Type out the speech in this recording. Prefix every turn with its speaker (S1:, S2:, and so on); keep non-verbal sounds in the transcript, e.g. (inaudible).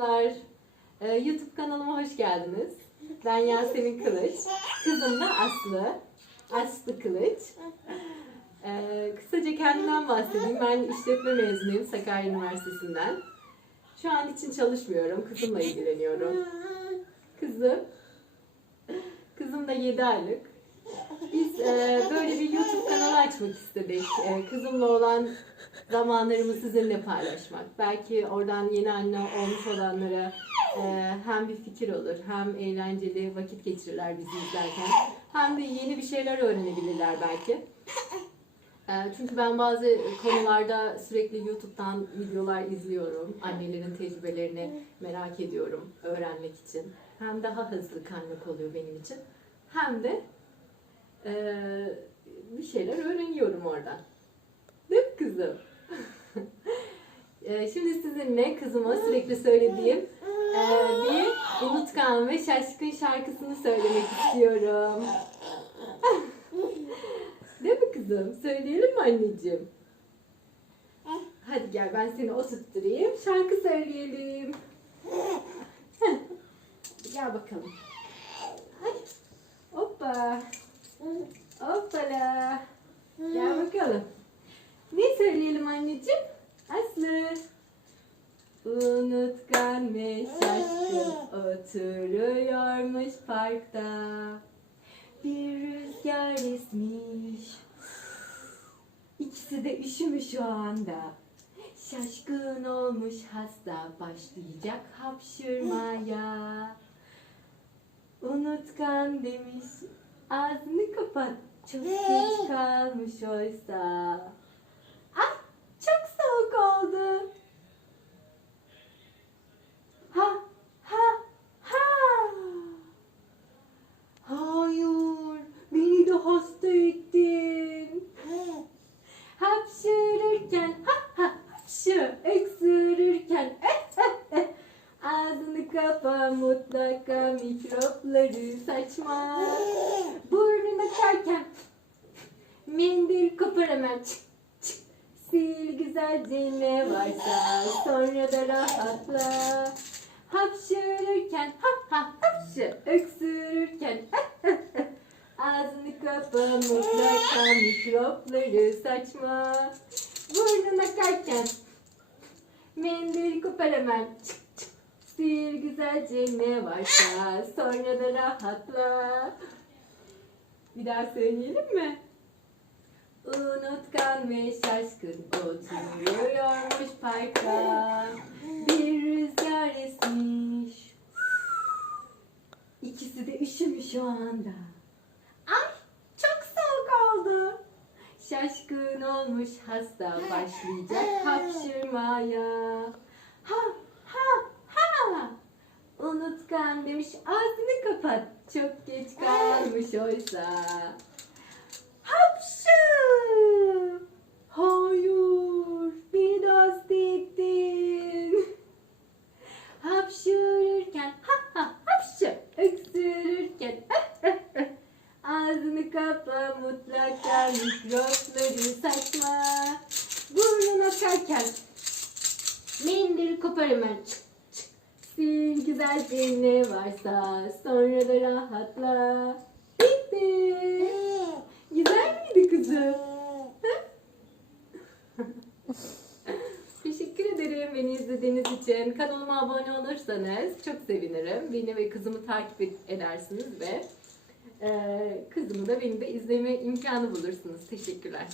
S1: Merhabalar. Ee, YouTube kanalıma hoş geldiniz. Ben Yasemin Kılıç. Kızım da Aslı. Aslı Kılıç. Ee, kısaca kendimden bahsedeyim. Ben işletme mezunuyum Sakarya Üniversitesi'nden. Şu an için çalışmıyorum. Kızımla ilgileniyorum. Kızım. Kızım da 7 aylık. Biz e, böyle bir YouTube kanalı açmak istedik. E, kızımla olan zamanlarımı sizinle paylaşmak. Belki oradan yeni anne olmuş olanlara e, hem bir fikir olur, hem eğlenceli vakit geçirirler bizi izlerken, hem de yeni bir şeyler öğrenebilirler belki. E, çünkü ben bazı konularda sürekli YouTube'dan videolar izliyorum. Annelerin tecrübelerini merak ediyorum öğrenmek için. Hem daha hızlı kaynak oluyor benim için. Hem de e, bir şeyler öğreniyorum oradan. Değil mi kızım? (laughs) E, Şimdi sizinle kızıma sürekli söylediğim e, bir unutkan ve şaşkın şarkısını söylemek istiyorum. (laughs) Değil mi kızım? Söyleyelim mi anneciğim? Hadi gel ben seni oturtturayım. Şarkı söyleyelim. Gel bakalım. Hadi. Hoppa. Hoppala. Gel bakalım. Ne söyleyelim anneciğim? Aslı. Unutkan ve şaşkın oturuyormuş parkta. Bir rüzgar esmiş. İkisi de üşümüş o anda. Şaşkın olmuş hasta başlayacak hapşırmaya. Unutkan demiş ağzını kapat çok geç kalmış oysa. Ah çok soğuk oldu. Ha ha ha. Hayır beni de hasta ettin. Hapşırırken ha ha hapşı öksürürken eh eh eh. Ağzını kapa mutlaka mikropları saçma. Burnunu akarken mendil kopar hemen çık çık. Sil güzelce ne varsa sonra da rahatla. Hapşırırken ha ha hapşı öksürürken ha ha ha. Ağzını kapa mutlaka mikropları saçma. Burnunu akarken mendil kopar hemen çık çık. Sil güzelce ne varsa sonra da rahatla. Bir daha söyleyelim mi? Unutkan ve şaşkın oturuyormuş parkta. Bir rüzgar esmiş. İkisi de üşümüş o anda. Ay çok soğuk oldu. Şaşkın olmuş hasta başlayacak (laughs) hapşırmaya. Ha ha ha. Unutkan demiş ağzını kapat. Çok geç kalmış oysa. Hapşı! Hayır, beni de hasta ettin. Hapşırırken ha ha hapşı, öksürürken ha ha ha. Ağzını kapa mutlaka mikropları saçma. Burnunu akarken mendil kopar hemen çık çık. Sil güzelce ne varsa sonra da rahatla. Bitti. Güzel miydi kızım? (laughs) Teşekkür ederim beni izlediğiniz için. Kanalıma abone olursanız çok sevinirim. Beni ve kızımı takip ed- edersiniz ve kızımı da beni de izleme imkanı bulursunuz. Teşekkürler.